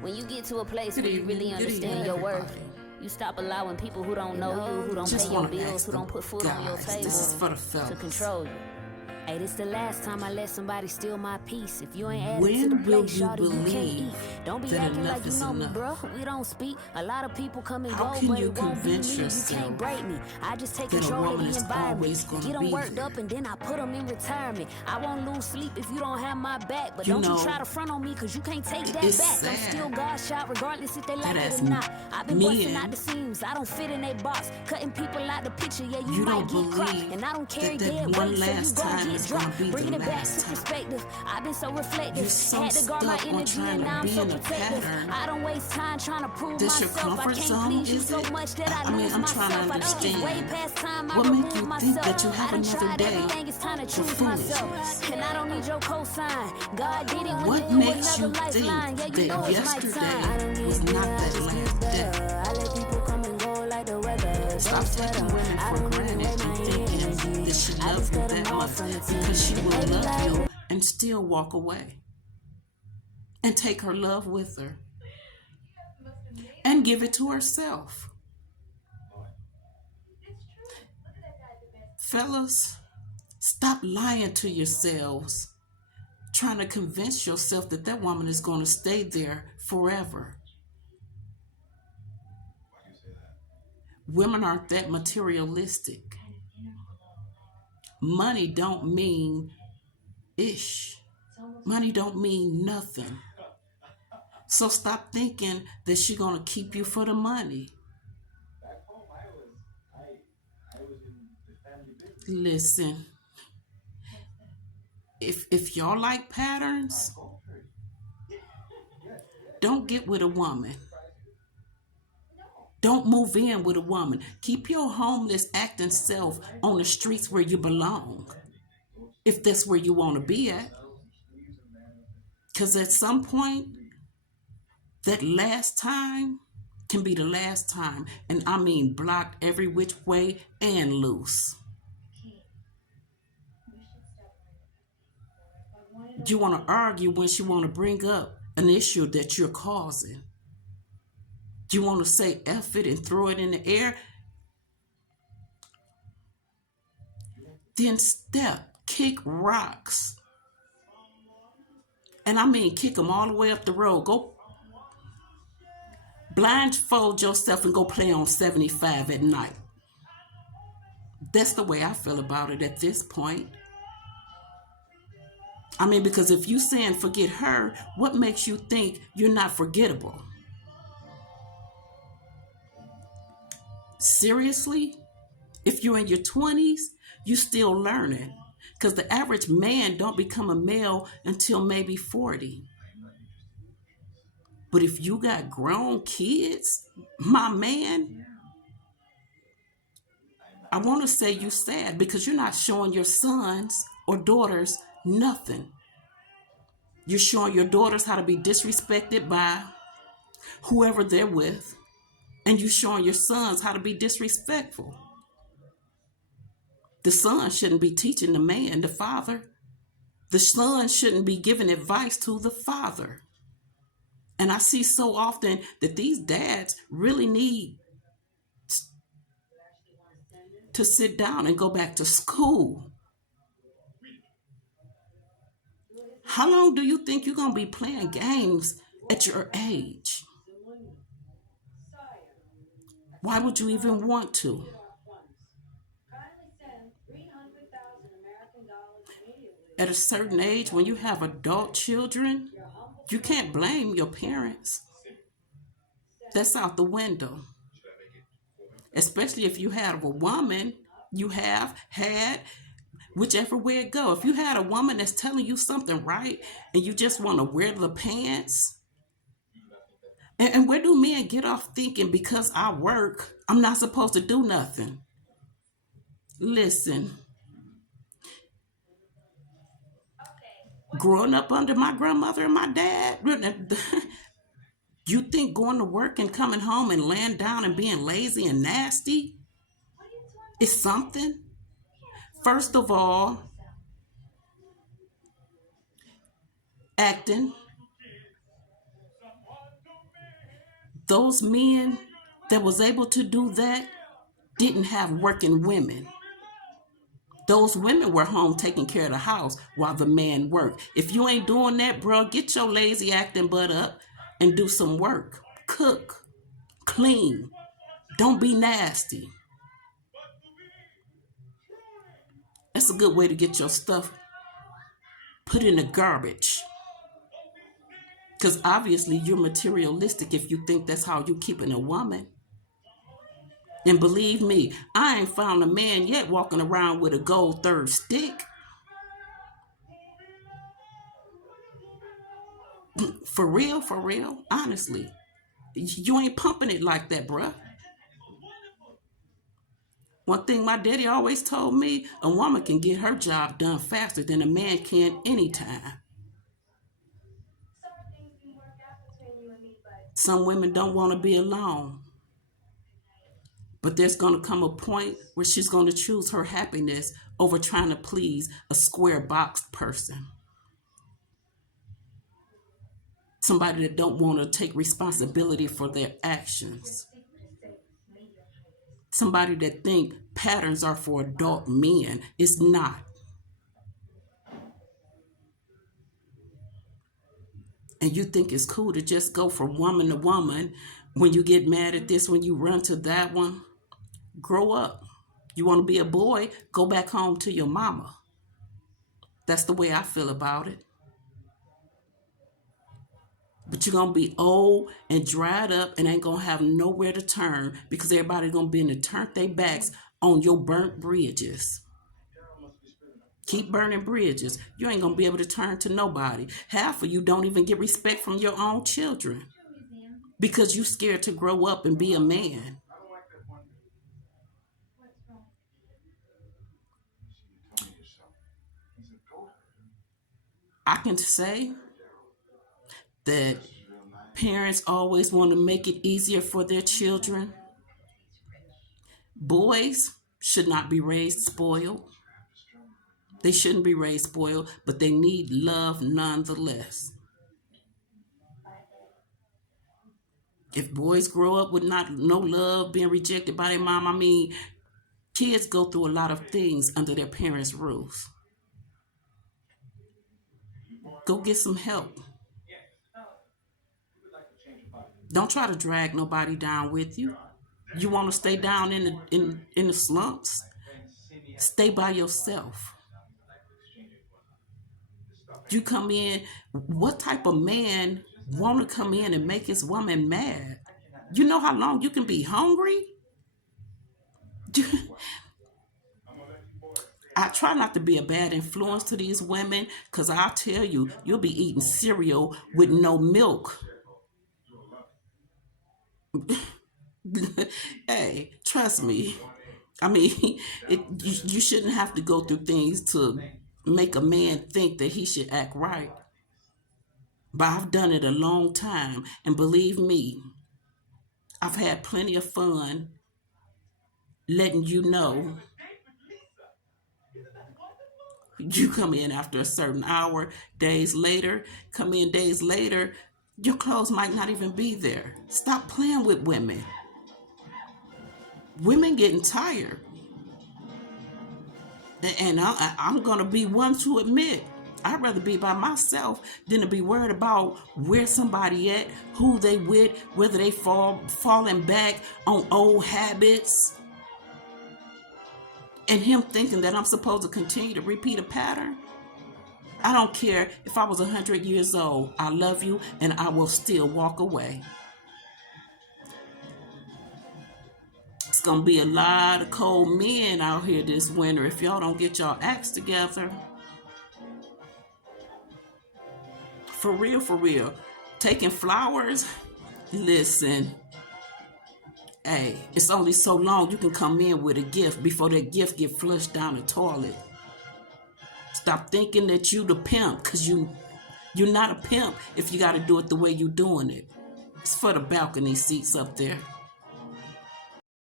When you get to a place where you really understand your worth, you stop allowing people who don't know you, who don't pay your bills, who don't put food on your table to control you. Hey, this the last time I let somebody steal my peace. If you ain't added to the plate, shawty, you can't eat. Don't be acting like you know me, bro. We don't speak. A lot of people come and go, but it won't be me. You can't break me. I just take control of the environment. Get them worked up and then I put them in retirement. I won't lose sleep if you don't have my back. But don't you try to front on me, cause you can't take that back. I'm still God's shot, regardless if they like it or not. I've been busting out the seams. I don't fit in a box. Cutting people out the picture, yeah, you might get cropped. And I don't carry dead weight, so you gon' get dropped. Bringing it back to perspective. I've been so reflective. Had to guard my energy and now I'm so protective. I don't waste time trying to prove myself. I can't please you so much that I lose myself. I think it's way past time I remove myself. I done tried everything, it's time to choose myself. And I don't need your cosign. God did it when you another lifeline. Yeah, you know it's my time. I don't get better. I let people come and go like the weather. Stop taking women for granted and thinking that she loves you that much, because she will love you and still walk away and take her love with her and give it to herself. Fellas, stop lying to yourselves, trying to convince yourself that that woman is going to stay there forever. Women aren't that materialistic. Money don't mean ish. Money don't mean nothing. So stop thinking that she's going to keep you for the money. Listen, if y'all like patterns, don't get with a woman. Don't move in with a woman. Keep your homeless acting self on the streets where you belong, if that's where you want to be at. Because at some point, that last time can be the last time. And I mean blocked every which way and loose. You want to argue when she want to bring up an issue that you're causing. You want to say F it and throw it in the air? Then step, kick rocks. And I mean kick them all the way up the road. Go blindfold yourself and go play on 75 at night. That's the way I feel about it at this point. I mean, because if you saying forget her, what makes you think you're not forgettable? Seriously? If you're in your 20s, you still learning. Because the average man don't become a male until maybe 40. But if you got grown kids, my man, I want to say you sad because you're not showing your sons or daughters nothing. You're showing your daughters how to be disrespected by whoever they're with. And you're showing your sons how to be disrespectful. The son shouldn't be teaching the man, the father. The son shouldn't be giving advice to the father. And I see so often that these dads really need to sit down and go back to school. How long do you think you're going to be playing games at your age? Why would you even want to? At a certain age, when you have adult children, you can't blame your parents. That's out the window. Especially if you have a woman, you have had, whichever way it go. If you had a woman that's telling you something right and you just want to wear the pants, and where do men get off thinking because I work, I'm not supposed to do nothing? Listen, growing up under my grandmother and my dad, you think going to work and coming home and laying down and being lazy and nasty is something? First of all, acting. those men that was able to do that didn't have working women. Those women were home taking care of the house while the man worked. If you ain't doing that, bro, get your lazy acting butt up and do some work. Cook, clean. Don't be nasty. That's a good way to get your stuff put in the garbage. Because obviously you're materialistic if you think that's how you keeping a woman. And believe me, I ain't found a man yet walking around with a gold third stick. For real, honestly. You ain't pumping it like that, bruh. One thing my daddy always told me, a woman can get her job done faster than a man can anytime. Some women don't want to be alone. But there's going to come a point where she's going to choose her happiness over trying to please a square boxed person. Somebody that don't want to take responsibility for their actions. Somebody that think patterns are for adult men. It's not. And you think it's cool to just go from woman to woman. When you get mad at this, when you run to that one, grow up. You want to be a boy, go back home to your mama. That's the way I feel about it. But you're going to be old and dried up and ain't going to have nowhere to turn because everybody's going to be in to turn their backs on your burnt bridges. Keep burning bridges. You ain't going to be able to turn to nobody. Half of you don't even get respect from your own children because you scared to grow up and be a man. I can say that parents always want to make it easier for their children. Boys should not be raised spoiled. They shouldn't be raised spoiled, but they need love nonetheless. If boys grow up with no love, being rejected by their mom, kids go through a lot of things under their parents' roofs. Go get some help. Don't try to drag nobody down with you. You want to stay down in the slumps? Stay by yourself. You come in, what type of man want to come in and make his woman mad? You know how long you can be hungry? I try not to be a bad influence to these women because I'll tell you, you'll be eating cereal with no milk. Hey, trust me. You shouldn't have to go through things to make a man think that he should act right. But I've done it a long time, and believe me, I've had plenty of fun letting you know. You come in after a certain hour, days later, your clothes might not even be there. Stop playing with women. Women getting tired. And I'm going to be one to admit, I'd rather be by myself than to be worried about where somebody at, who they with, whether they falling back on old habits. And him thinking that I'm supposed to continue to repeat a pattern. I don't care if I was 100 years old. I love you and I will still walk away. It's going to be a lot of cold men out here this winter if y'all don't get y'all acts together. For real. Taking flowers? Listen. Hey, it's only so long you can come in with a gift before that gift get flushed down the toilet. Stop thinking that you the pimp, because you're not a pimp if you got to do it the way you're doing it. It's for the balcony seats up there.